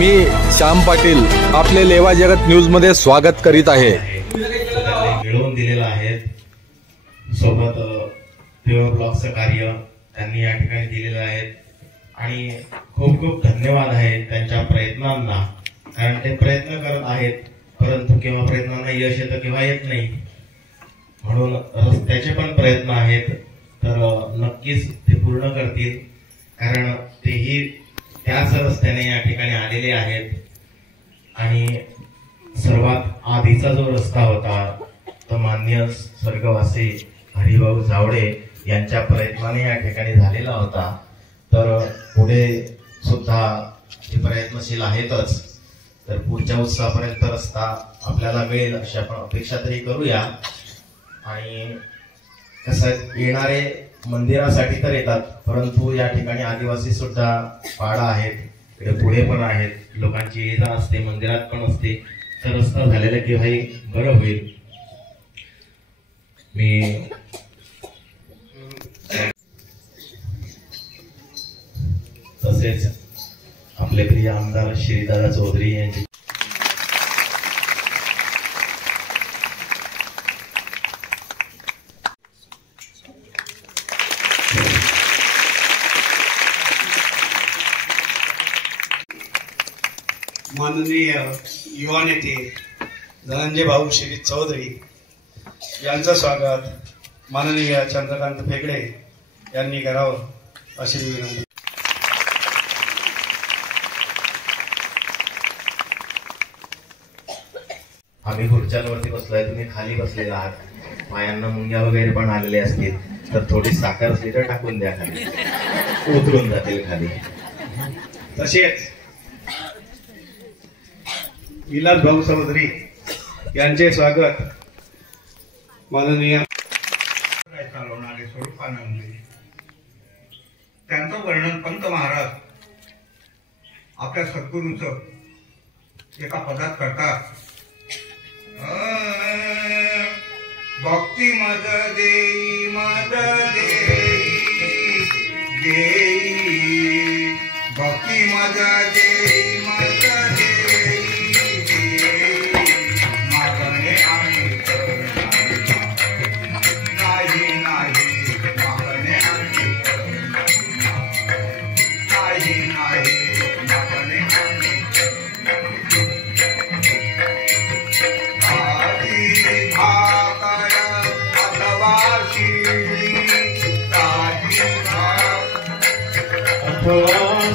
मी श्याम पाटील आपले लेवा जगत न्यूज मध्ये स्वागत करीत आहे। मिळवून दिलेला आहे। सोबत प्युअर ब्लॉगचं कार्य त्यांनी या ठिकाणी दिलेलं आहे आणि खूप खूप धन्यवाद आहे त्यांच्या प्रयत्नांना, कारण ते प्रयत्न करत आहेत परंतु केव्हा प्रयत्नांना यश येतं केव्हा येत नाही, म्हणून रस्त्याचे पण प्रयत्न आहेत तर नक्कीच ते पूर्ण करतील, कारण तेही त्याच रस्त्याने या ठिकाणी आलेले आहेत। आणि सर्वात आधीचा जो रस्ता होता तो माननीय स्वर्गवासी हरिभाऊ जावडे यांच्या प्रयत्नाने या ठिकाणी झालेला होता, तर पुढे सुद्धा ते प्रयत्नशील आहेतच, तर पुढच्या उत्सवापर्यंत रस्ता आपल्याला मिळेल अशी आपण अपेक्षा तरी करूया। आणि कसं येणारे मंदिरासाठी तर येतात परंतु या ठिकाणी आदिवासी सुद्धा पाडा आहेत, इकडे पुढे पण आहेत, लोकांची ये जा असते, मंदिरात पण असते, तर रस्ता झालेला की भाई बरं होईल। मी तसेच आपले प्रिय आमदार श्रीदादा चौधरी यांचे माननीय युवा नेते धनंजय भाऊ श्री चौधरी यांचं स्वागत माननीय चंद्रकांत फेगडे यांनी करावं अशी विनंती। आम्ही खुर्च्यांवरती बसलोय, तुम्ही खाली बसलेला आहात, पायांना मुंग्या वगैरे पण आलेले असतील तर थोडी साखर असली तर टाकून द्या खाली, उतरून जातील खाली। तसेच विलास भाऊ चौधरी यांचे स्वागत माननीय चालवणारे स्वरूपानंद त्यांचं वर्णन पंत महाराज आपल्या सद्गुरूंचं एका पदात करतात। भक्ती मद देई मद देई देई भक्ती मद देई मद देई मागणे आणि नाही नाही मागणे आणि नाही नाही मागणे आणि Brahma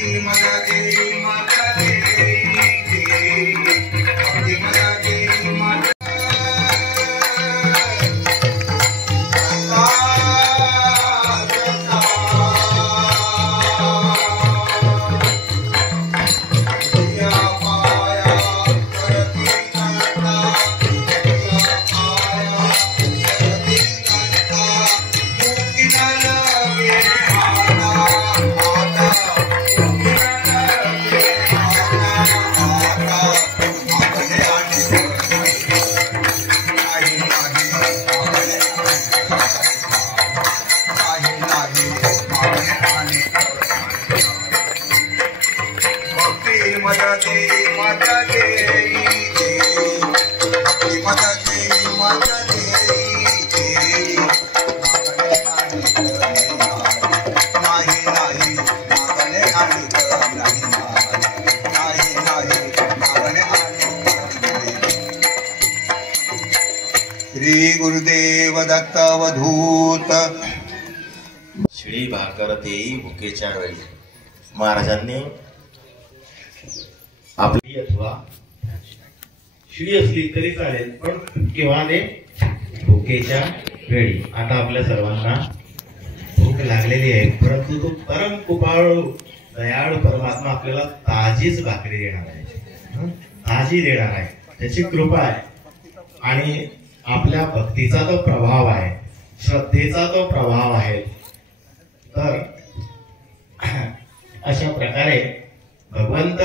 देई मला देई माझा देई भक्ती मला देई माझा श्री गुरुदेव दत्त अवधूत शिळी भाकर देई भुकेच्या वेळी. महाराजांनी आपली अथवा शिळी असली तरी चालेल, पण केव्हा दे भुकेच्या वेळी. आता आपल्या सर्वांना भूक लागलेली आहे, परंतु तो परम कृपाळू दयाळू परमात्मा आपल्याला ताजीच भाकरी देणार आहे, ताजी देणार आहे. त्याची कृपा आहे आणि आपल्या भक्तीचा तो प्रभाव आहे, श्रद्धेचा तो प्रभाव आहे. तर अशा प्रकारे भगवंत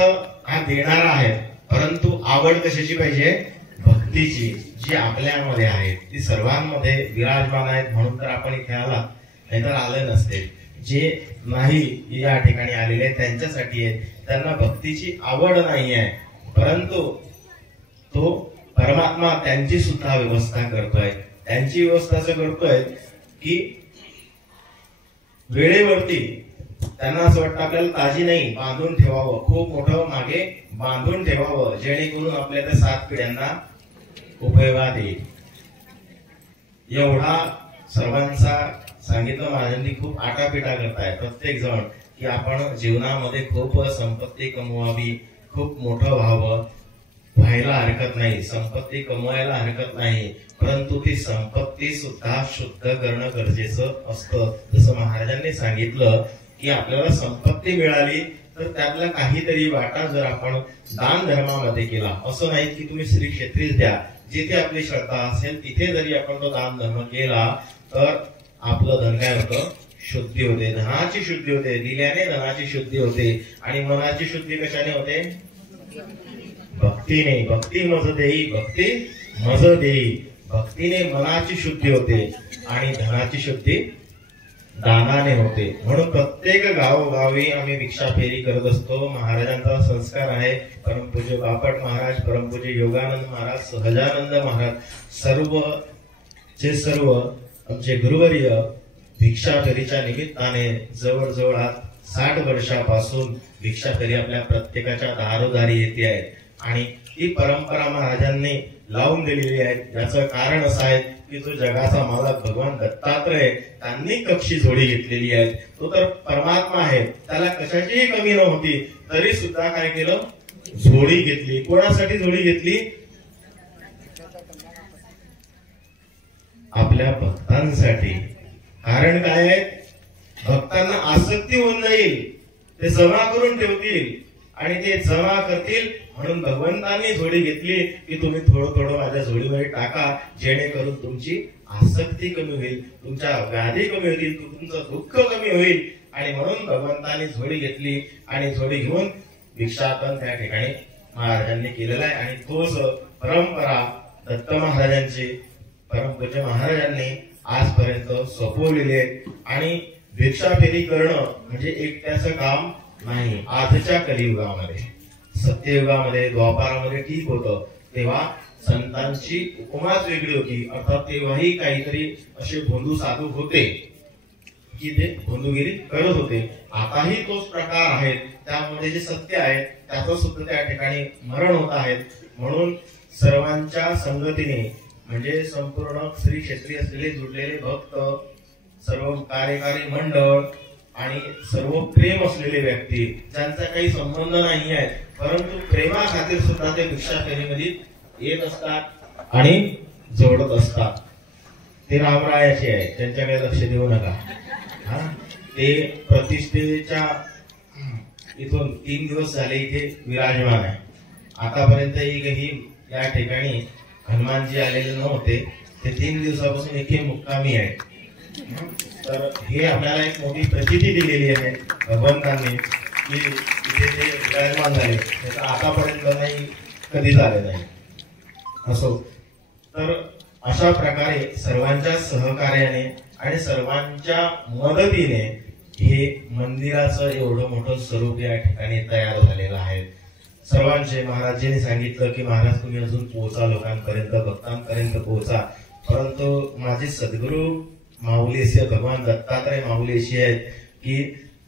हा देणारा आहे, परंतु आवड कशाची पाहिजे? भक्तीची, जी आपल्यामध्ये आहे ती सर्वांमध्ये विराजमान आहेत. म्हणून तर आपण इथे आला, नाहीतर आले नसते. जे नाही या ठिकाणी आलेले त्यांच्यासाठी आहे, त्यांना भक्तीची आवड नाही आहे, परंतु तो परमात्मा त्यांची सुद्धा व्यवस्था करतोय. त्यांची व्यवस्था असं करतोय की वेळेवरती त्यांना असं वाटतं आपल्याला ताजी नाही, बांधून ठेवावं, खूप मोठं मागे बांधून ठेवावं, जेणेकरून आपल्या त्या 7 पिढ्यांना उपयोगात येईल. एवढा सर्वांचा सांगितलं महाराजांनी. खूप आटापिटा करताय प्रत्येक जण की आपण जीवनामध्ये खूप संपत्ती कमवावी, खूप मोठं व्हावं. व्हायला हरकत नाही, संपत्ती कमवायला हरकत नाही, परंतु ती संपत्ती सुद्धा शुद्ध करणं गरजेचं असतं. जसं महाराजांनी सांगितलं की आपल्याला संपत्ती मिळाली तर त्यातला काहीतरी वाटा जर आपण दान धर्मामध्ये केला, असं नाही की तुम्ही श्री क्षेत्रीच द्या, जिथे आपली श्रद्धा असेल तिथे जरी आपण तो दान धर्म केला तर आपलं धन काय होतं? शुद्धी होते, धनाची शुद्धी होते. दिल्याने धनाची शुद्धी होते. आणि मनाची शुद्धी कशाने होते? भक्तीने. भक्ती मज देई, भक्ती मज देई. भक्तीने मनाची शुद्धी होते आणि धनाची शुद्धी दानाने होते. म्हणून प्रत्येक गावोगावी आम्ही भिक्षा फेरी करत असतो. महाराजांचा संस्कार आहे. परमपूज्य बापट महाराज, परमपूज्य योगानंद महाराज, सहजानंद महाराज, सर्व आमचे गुरुवर्य भिक्षा फेरीच्या निमित्ताने जवळजवळ 60 वर्षापासून भिक्षा फेरी आपल्या प्रत्येकाच्या दारोदारी येते आहे. आणि ही परंपरा महाराजांनी लावून दिलेली आहे. याचं कारण असं आहे की जो जगाचा मालक भगवान दत्तात्रय त्यांनी कक्षी जोडी घेतलेली आहे. तो तर परमात्मा आहे, त्याला कशाचीही कमी नव्हती, तरी सुद्धा काय केलं? जोडी घेतली. कोणासाठी जोडी घेतली? आपल्या भक्तांसाठी. कारण काय आहे? भक्तांना आसक्ती होऊन जाईल, ते जमा करून ठेवतील आणि ते जमा करतील. म्हणून भगवंतांनी जोडी घेतली की तुम्ही थोडं थोडं माझ्या जोडीवर टाका, जेणेकरून तुमची आसक्ती कमी होईल, तुमच्या व्याधी कमी होतील, तुमचं दुःख कमी होईल. आणि म्हणून भगवंतांनी जोडी घेतली आणि जोडी घेऊन भिक्षाटन त्या ठिकाणी महाराजांनी केलेला आहे. आणि तोच परंपरा दत्त महाराजांची, परमपूज्य महाराजांनी आजपर्यंत सोपवलेली आहे. आणि भिक्षा फेरी करणं म्हणजे एकट्याचं काम नाही. आजच्या कलियुगामध्ये, सत्ययुगामध्ये, द्वापारामध्ये ठीक होतं, तेव्हा संतांची उपमाच वेगळी होती. अर्थात तेव्हाही काहीतरी असे भोंदू साधू होते की ते भोंदूगिरी करत होते. आताही तोच प्रकार आहे. त्यामध्ये जे सत्य आहे त्याचं सुद्धा त्या ठिकाणी मरण होत आहे. म्हणून सर्वांच्या संगतीने, म्हणजे संपूर्ण श्री क्षेत्री असलेले जुडलेले भक्त, सर्व कार्यकारी मंडळ आणि सर्व प्रेम असलेले व्यक्ती, ज्यांचा काही संबंध नाही आहे परंतु प्रेमाखातीर सुद्धा ते भिक्षा फेरीमध्ये येत असतात आणि जोडत असतात. ते रामरायाचे आहे, त्यांच्याकडे लक्ष देऊ नका. ते प्रतिष्ठेच्या इथून 3 दिवस झाले इथे विराजमान आहे. आतापर्यंत एकही या ठिकाणी हनुमानजी आलेले नव्हते. ते 3 दिवसापासून एकही मुक्कामी आहे. तर हे आपल्याला एक मोठी प्रचिती दिलेली आहे भगवंतांनी की इथे ते विराजमान झाले. त्याचं आतापर्यंत नाही कधी झाले नाही. असो, तर अशा प्रकारे सर्वांच्या सहकार्याने आणि सर्वांच्या मदतीने हे मंदिराचं एवढं मोठं स्वरूप या ठिकाणी तयार झालेलं आहे. सर्वांचे महाराजांनी सांगितलं की महाराज तुम्ही अजून पोहोचा, लोकांपर्यंत भक्तांपर्यंत पोहोचा. परंतु माझे सद्गुरू माऊलीशी, भगवान दत्तात्रय माऊलीशी आहेत की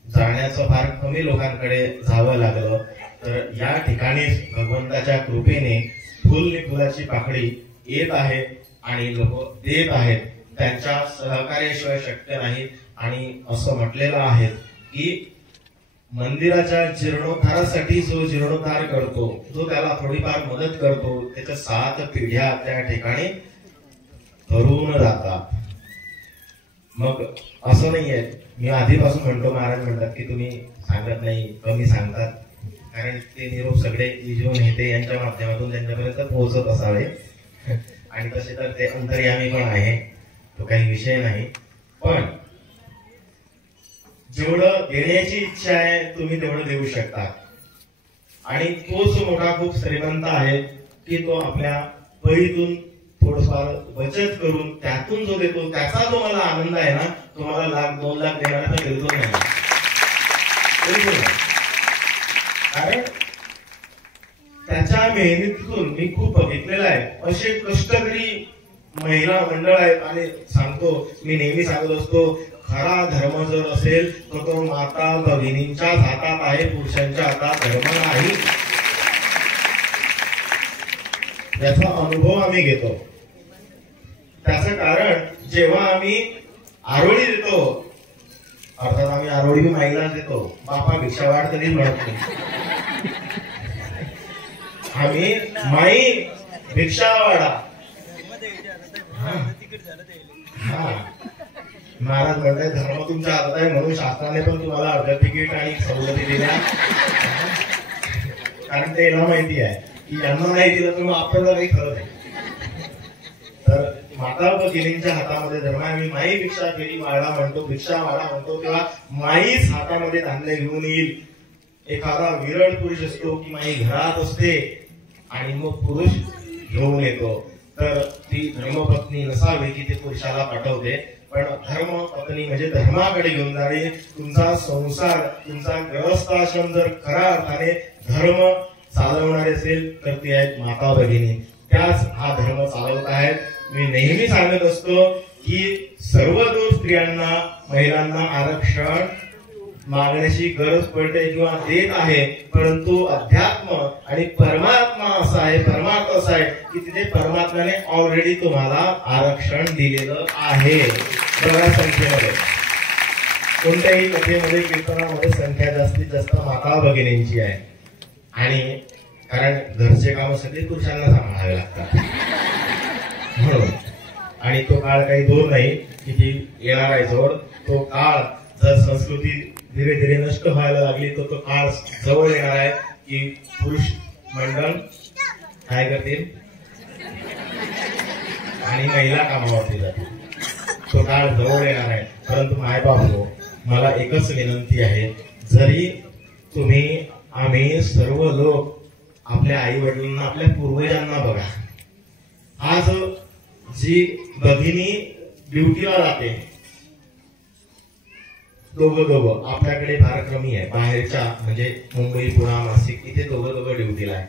जाण्याचं फार कमी लोकांकडे जावं लागलं. तर या ठिकाणी भगवंताच्या कृपेने फुलाची पाकळी येत आहे आणि लोक देत आहेत. त्यांच्या सहकार्याशिवाय शक्य नाही. आणि असं म्हटलेलं आहे की मंदिराच्या जीर्णोद्धारासाठी जो जीर्णोद्धार करतो, जो त्याला थोडीफार मदत करतो, त्याच्या 7 पिढ्या त्या ठिकाणी तरुण जातात. मग असं नाहीये, मी आधीपासून म्हणतो, महाराज म्हणतात की तुम्ही सांगत नाही, कमी सांगतात, कारण ते निरोप सगळे विजून नेते यांच्या माध्यमातून त्यांच्यापर्यंत पोहोचत असावे. आणि तसे तर ते अंतर्यामी पण आहे, तो काही विषय नाही. पण जेवढं देण्याची इच्छा आहे तुम्ही तेवढं देऊ शकता. आणि तोच मोठा खूप श्रीमंत आहे की तो आपल्या पैतून थोडंफार बचत करून त्यातून जो देतो, त्याचा जो मला आनंद आहे ना, तो मला 1,00,000-2 लाख देणारा तर देतो नाही. कारण त्याच्या मेहनतीतून मी खूप बघितलेलं आहे. असे कष्टकरी महिला मंडळ आहेत. आणि सांगतो, मी नेहमी सांगत असतो, खरा धर्म जर असेल तर तो माता भगिनींच्याच हातात आहे, पुरुषांच्या हातात धर्म नाही. याचा अनुभव आम्ही घेतो. त्याचं कारण जेव्हा आम्ही आरोळी देतो, अर्थात आम्ही आरोळी माईला देतो, बापा भिक्षावाड कधी म्हणत नाही. आम्ही माई भिक्षावाडा. महाराज म्हणतात धर्म तुमच्या हातात आहे म्हणून शासनाने पण तुम्हाला अर्ध तिकीट आणि सवलती दिल्या. कारण ते याला माहिती आहे की यांना नाही दिलं तर मग आपल्याला काही खरं नाही. तर माता भगिनींच्या हातामध्ये धर्म. आम्ही माई भिक्षा फेरी वाडा म्हणतो, भिक्षा वाडा म्हणतो, तेव्हा माईच हातामध्ये धान्य घेऊन येईल. एखादा विरळ पुरुष असतो की माई घरात असते आणि मग पुरुष घेऊन येतो. तर ती धर्मपत्नी नसावी की ते पुरुषाला पाठवते, पण धर्मपत्नी म्हणजे धर्माकडे घेऊन जाणे. तुमचा संसार, तुमचा गृहस्थाश्रम जर खऱ्या अर्थाने धर्म चालवणारे असेल तर ती आहेत माता भगिनी. त्याच हा धर्म चालवत आहेत. मी नेहमी सांगत असतो की सर्व स्त्रियांना, महिलांना आरक्षण मागण्याची गरज पडते किंवा देत आहे, परंतु अध्यात्म आणि परमात्मा असा आहे, परमार्थ असा आहे की तिथे परमात्म्याने ऑलरेडी तुम्हाला आरक्षण दिलेलं आहे. बऱ्याच संख्येमध्ये कोणत्याही कथेमध्ये, कीर्तनामध्ये संख्या जास्तीत जास्त माता भगिनींची आहे. आणि कारण घरचे काम सगळे पुरुषांना सांभाळावे लागतात म्हणून. आणि तो काळ काही दूर नाही की ती येणार आहे जोर. तो काळ जर संस्कृती धीरे धीरे नष्ट व्हायला लागली तर तो काळ जवळ येणार आहे की पुरुष मंडळ काय करतील आणि महिला कामावरती जातील. तो काळ जवळ येणार आहे. परंतु मायबाप हो, मला एकच विनंती आहे, जरी तुम्ही, आम्ही सर्व लोक आपल्या आई वडिलांना, आपल्या पूर्वजांना बघा. आज जी भगिनी ड्युटीला जाते, दोघं आपल्याकडे फार कमी आहे. बाहेरच्या म्हणजे मुंबई, पुणे, नाशिक इथे दोघं ड्युटीला आहे.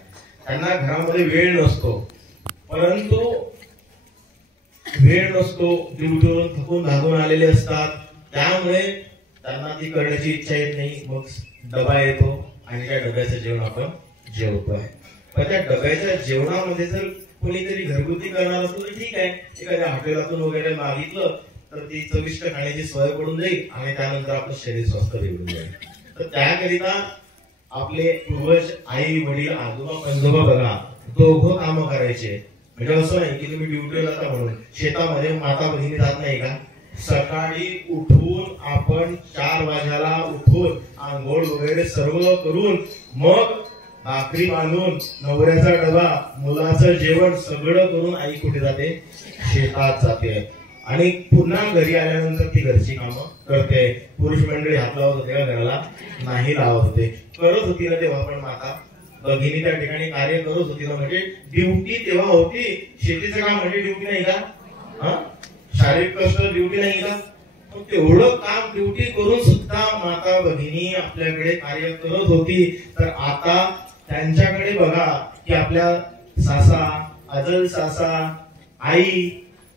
त्यांना घरामध्ये वेळ नसतो. परंतु वेळ नसतो, ड्युटीवरून थकून भागून आलेले असतात. त्यामुळे त्यांना ती करण्याची इच्छा येत नाही. मग डबा येतो आणि त्या डब्याचं जेवण आपण जेवतोय. पण त्या डब्याच्या जेवणामध्ये जर कोणीतरी घरगुती करणार असतो तर ठीक आहे, एखाद्या हॉटेलातून वगैरे मागितलं तर ती चविष्ट खाण्याची सवय पडून जाईल आणि त्यानंतर आपलं शरीर स्वस्थ बिघडून जाईल. तर त्याकरिता आपले पूर्वज आई वडील आजोबा पंजोबा बघा दोघं कामं करायचे. म्हणजे असं नाही की तुम्ही ड्युटीला जाता म्हणून शेतामध्ये माता भगिनी जात नाही का. सकाळी उठून आपण 4 वाजेला उठून आंघोळ वगैरे सर्व करून मग भाकरी बांधून नवऱ्याचा डबा मुलाचं जेवण सगळं करून आई कुठे जाते, शेतात जाते. आणि पुन्हा घरी आल्यानंतर ती घरची कामं करते. पुरुष मंडळी हात लावत होते का घराला, नाही लावत होते. करत होती ना तेव्हा पण माता भगिनी त्या ठिकाणी कार्य करत होती ना. म्हणजे ड्युटी तेव्हा होती. शेतीचं काम म्हणजे ड्युटी नाही का, शारीरिक कष्ट ड्युटी नाही का. पण तेवढं काम ड्युटी करून सुद्धा माता भगिनी आपल्याकडे कार्य करत होती. तर आता त्यांच्याकडे बघा की आपल्या सासा अजल सासा आई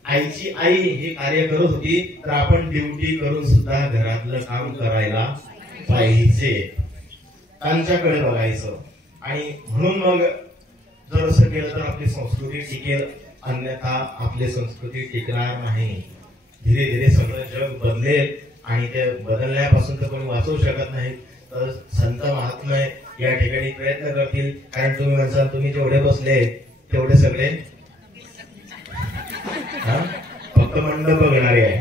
आईची आई हे कार्य करत होती. तर आपण ड्युटी करून सुद्धा घरातलं काम करायला पाहिजे, त्यांच्याकडे बघायचं. आणि म्हणून मग जर असं केलं तर आपली संस्कृती टिकेल, अन्यथा आपली संस्कृती टिकणार नाही. धीरे धीरे सगळं जग बदलेल आणि ते बदलण्यापासून तर कोणी वाचवू शकत नाही. तर संत महात्मे या ठिकाणी प्रयत्न करतील. कारण तुम्ही म्हणसाल तुम्ही जेवढे बसले तेवढे सगळे फक्त मंडप बघणारे आहे,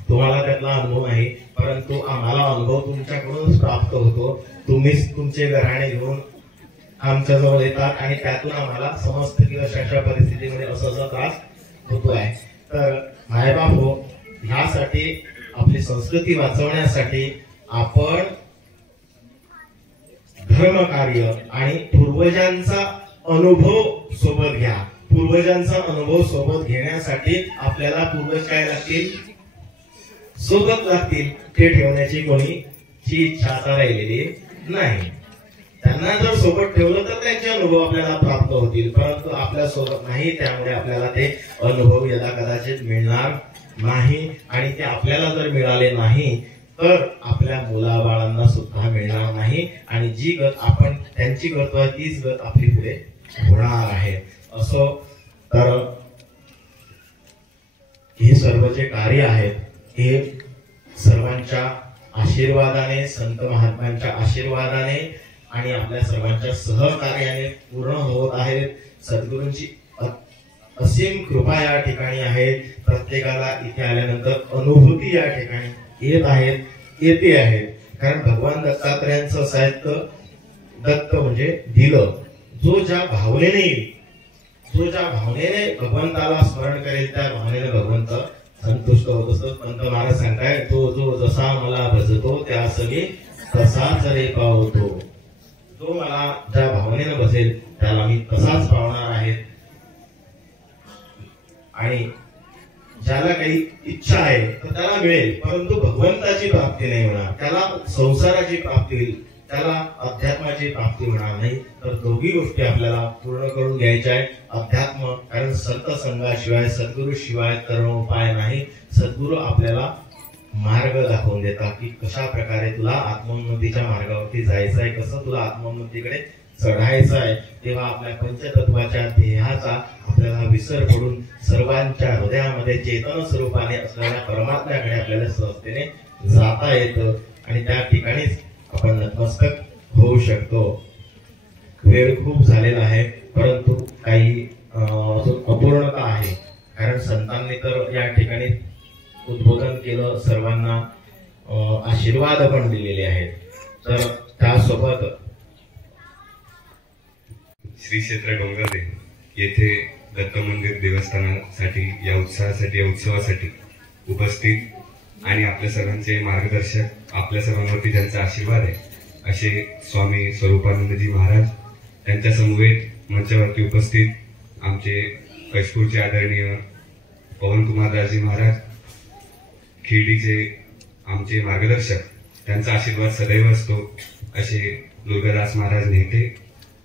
तुम्हाला त्यातला अनुभव नाही. परंतु आम्हाला अनुभव तुमच्याकडूनच प्राप्त होतो. तुम्हीच तुमचे घराणे घेऊन आमच्या जवळ येतात आणि त्यातून आम्हाला समजतं की अशा परिस्थितीमध्ये असा त्रास होतोय. तर मायबाप हो, ह्यासाठी आपली संस्कृती वाचवण्यासाठी आपण धर्म कार्य आणि पूर्वजांचा अनुभव सोबत घ्या. पूर्वजांचा अनुभव सोबत घेण्यासाठी आपल्याला पूर्वज काय लागतील, सोबत लागतील. ते ठेवण्याची कोणीची इच्छा आता राहिलेली नाही. त्यांना जर सोबत ठेवलं तर त्यांचे अनुभव आपल्याला प्राप्त होतील. परंतु आपल्या सोबत नाही, त्यामुळे आपल्याला ते अनुभव यदा कदाचित मिळणार नाही. आणि ते आपल्याला जर मिळाले नाही तर आपल्या मुलाबाळांना सुद्धा मिळणार नाही. आणि जी गत आपण त्यांची करतोय तीच गत आपली पुढे होणार आहे. असो तर हे सर्व जे कार्य आहेत हे सर्वांच्या आशीर्वादाने, संत महात्म्यांच्या आशीर्वादाने आणि आपल्या सर्वांच्या सहकार्याने पूर्ण होत आहेत. सद्गुरूंची असीम कृपा या ठिकाणी आहे. प्रत्येकाला इथे आल्यानंतर अनुभूती या ठिकाणी येते आहेत. कारण भगवान दत्तात्रयांचं असं आहे, दत्त म्हणजे दिलं. जो ज्या भावनेने भगवंताला स्मरण करेल त्या भावनेने भगवंत संतुष्ट होत असतो. पंत महाराज सांगताय, तो जो जसा मला भजतो त्या सगळी तसाच रे पावतो. जो मला ज्या भावनेनं बसेल त्याला मी तसाच पावणार आहे. आणि ज्याला काही इच्छा आहे तर त्याला मिळेल, परंतु भगवंताची प्राप्ती नाही होणार. त्याला संसाराची प्राप्ती होईल, त्याला अध्यात्माची प्राप्ती होणार नाही. तर दोघी गोष्टी आपल्याला पूर्ण करून घ्यायच्या आहेत. अध्यात्म, कारण संत संघाशिवाय सद्गुरू शिवाय तर उपाय नाही. सद्गुरू आपल्याला मार्ग दाखवून देतात की कशा प्रकारे तुला आत्मोन्नतीच्या मार्गावरती जायचं आहे, कसं तुला आत्मोन्नतीकडे चढायचं आहे. तेव्हा आपल्या पंचतत्वाच्या ध्येयाचा आपल्याला विसर पडून सर्वांच्या हृदयामध्ये चेतन स्वरूपाने असलेल्या परमात्म्याकडे आपल्याला सहजतेने जाता येतं आणि त्या ठिकाणीच आपण नतमस्तक होऊ शकतो. वेळ खूप झालेला आहे, परंतु काही अपूर्णता आहे. कारण संतांनी तर या ठिकाणी उद्बोधन केलं, सर्वांना आशीर्वाद पण दिलेले आहेत. तर त्यासोबत श्री क्षेत्र डोंगरदेव येथे दत्त मंदिर देवस्थानासाठी या उत्सवासाठी उपस्थित आणि आपल्या सर्वांचे मार्गदर्शक, आपल्या सर्वांवरती ज्यांचा आशीर्वाद आहे असे स्वामी स्वरूपानंदजी महाराज, त्यांच्या समवेत मंचावरती उपस्थित आमचे कैसपूरचे आदरणीय पवनकुमारदासजी महाराज, खिर्डीचे आमचे मार्गदर्शक, त्यांचा आशीर्वाद सदैव असतो असे दुर्गादास महाराज नेते,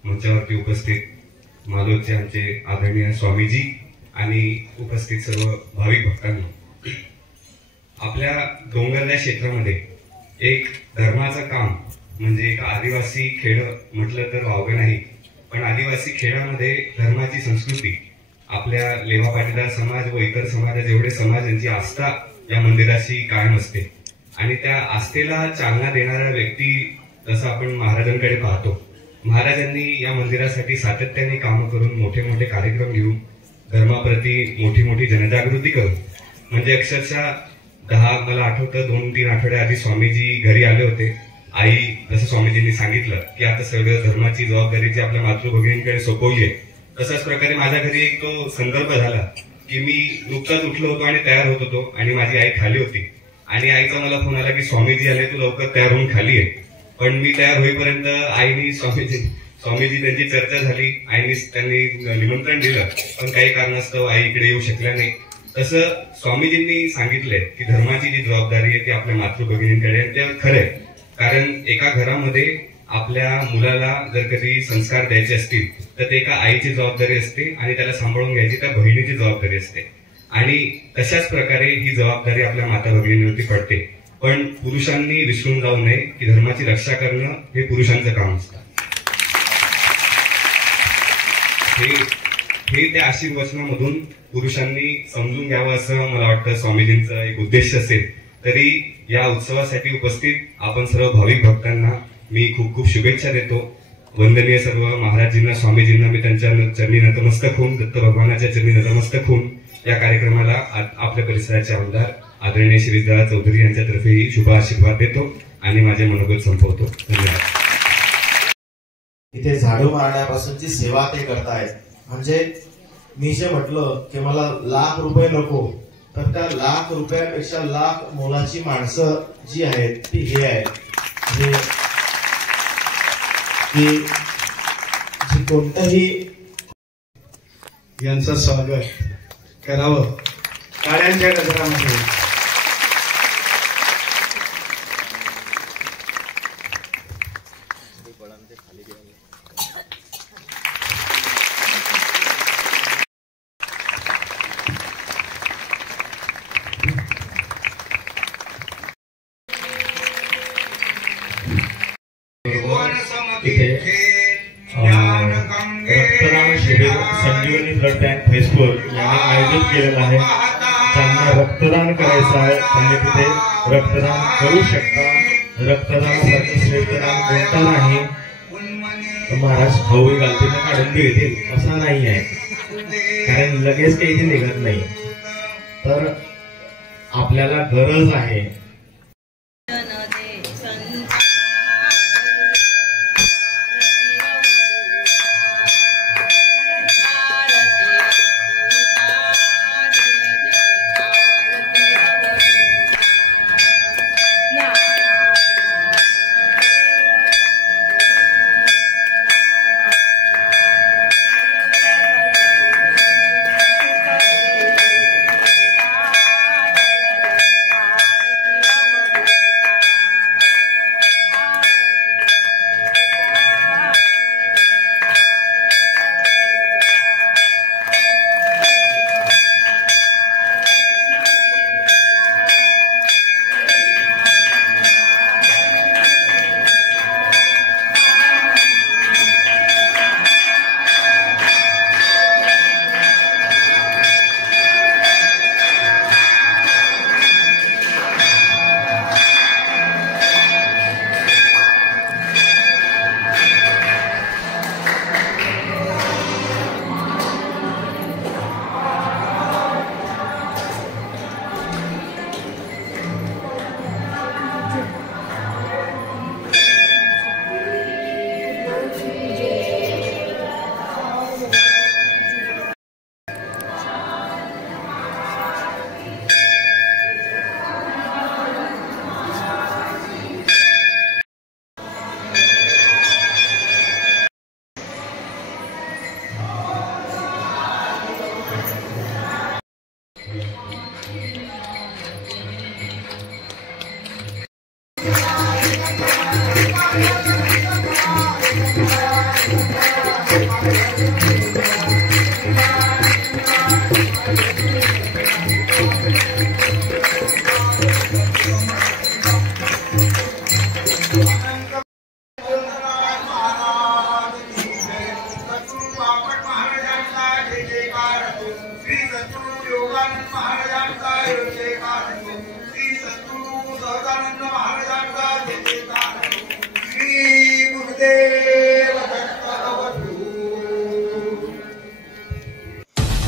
मंचावरती उपस्थित मालोदचे आमचे आदरणीय स्वामीजी आणि उपस्थित सर्व भाविक भक्तांनी. आपल्या डोंगरल्या क्षेत्रामध्ये एक धर्माचं काम म्हणजे एक आदिवासी खेळ म्हटलं तर वावगं नाही, पण आदिवासी खेळामध्ये धर्माची संस्कृती आपल्या लेवा पाटीदार समाज व इतर समाज जेवढे समाज यांची आस्था या मंदिराशी कायम असते आणि त्या आस्थेला चालना देणारा व्यक्ती तसं आपण महाराजांकडे पाहतो. महाराजांनी या मंदिरासाठी सातत्याने कामं करून मोठे मोठे कार्यक्रम घेऊन धर्माप्रती मोठी मोठी जनजागृती करून म्हणजे अक्षरशः मला आठवतं 2-3 आठवड्या आधी स्वामीजी घरी आले होते. आई जसं स्वामीजींनी सांगितलं की आता सगळं धर्माची जबाबदारी जी आपल्या मातृभगिनींकडे सोपवली आहे तशाच प्रकारे माझ्या घरी एक तो संकल्प झाला की मी नुकताच उठलो होतो आणि तयार होत होतो आणि माझी आई खाली होती आणि आईचा मला फोन आला की स्वामीजी आले, तू लवकर तयार होऊन खाली आहे. पण मी तयार होईपर्यंत आईनी स्वामीजी त्यांची चर्चा झाली, त्यांनी निमंत्रण दिलं पण काही कारणास्तव आई इकडे येऊ शकल्या नाही. तसं स्वामीजींनी सांगितलंय की धर्माची जी जबाबदारी आहे ती आपल्या मातृभगिनींकडे आहे. ते खरंय, कारण एका घरामध्ये आपल्या मुलाला जर कधी संस्कार द्यायचे असतील तर ते एका आईची जबाबदारी असते आणि त्याला सांभाळून घ्यायची त्या बहिणीची जबाबदारी असते आणि तशाच प्रकारे ही जबाबदारी आपल्या माता भगिनींवरती पडते. पण पुरुषांनी विसरून जाऊ नये की धर्माची रक्षा करणं हे पुरुषांचं काम असतं. हे त्या आशीर्वचनामधून पुरुषांनी समजून घ्यावं असं मला वाटतं स्वामीजींचा एक उद्देश असेल. तरी या उत्सवासाठी उपस्थित आपण सर्व भाविक भक्तांना मी खूप खूप शुभेच्छा देतो. वंदनीय सर्व महाराजींना, स्वामीजींना मी त्यांच्या चरणी नतमस्तक होऊन, दत्त भगवानाच्या चरणी नतमस्तक होऊन या कार्यक्रमाला आपल्या परिसराचे आमदार आदरणीय श्रीदादा चौधरी यांच्यातर्फेही शुभ आशीर्वाद देतो आणि माझे मनोगत संपवतो. धन्यवाद. इथे झाडू मारण्यापासूनची सेवा ते करतायत. म्हणजे मी जे म्हटलं की मला लाख रुपये नको, तर त्या लाख रुपयापेक्षा लाख मोलाची माणसं जी आहेत ती हे आहेत की जी कोणतंही यांचं स्वागत करावं टाळ्यांच्या गजरामध्ये. इथे रक्तदान शिबिर संजीवनी ब्लड बँक हायस्कूल यांनी आयोजित केलेलं आहे. ज्यांना रक्तदान करायचं आहे त्यांनी तिथे रक्तदान करू शकता. रक्तदानासाठी श्रेष्ठ दान कोणता नाही. महाराज भाऊ गालतीनं काढून देतील असं नाही आहे, कारण लगेच काही ते निघत नाही. तर आपल्याला गरज आहे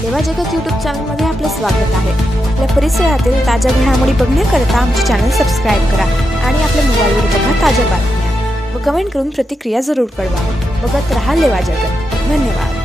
लेवा जगत यूट्यूब चॅनलमध्ये आपले स्वागत आहे. आपल्या परिसरातील ताज्या घडामोडी बघण्याकरता आमचे चॅनल सबस्क्राईब करा आणि आपल्या मोबाईलवर बघा ताज्या बातम्या व कमेंट करून प्रतिक्रिया जरूर कळवा. बघत रहा लेवा जगत. धन्यवाद.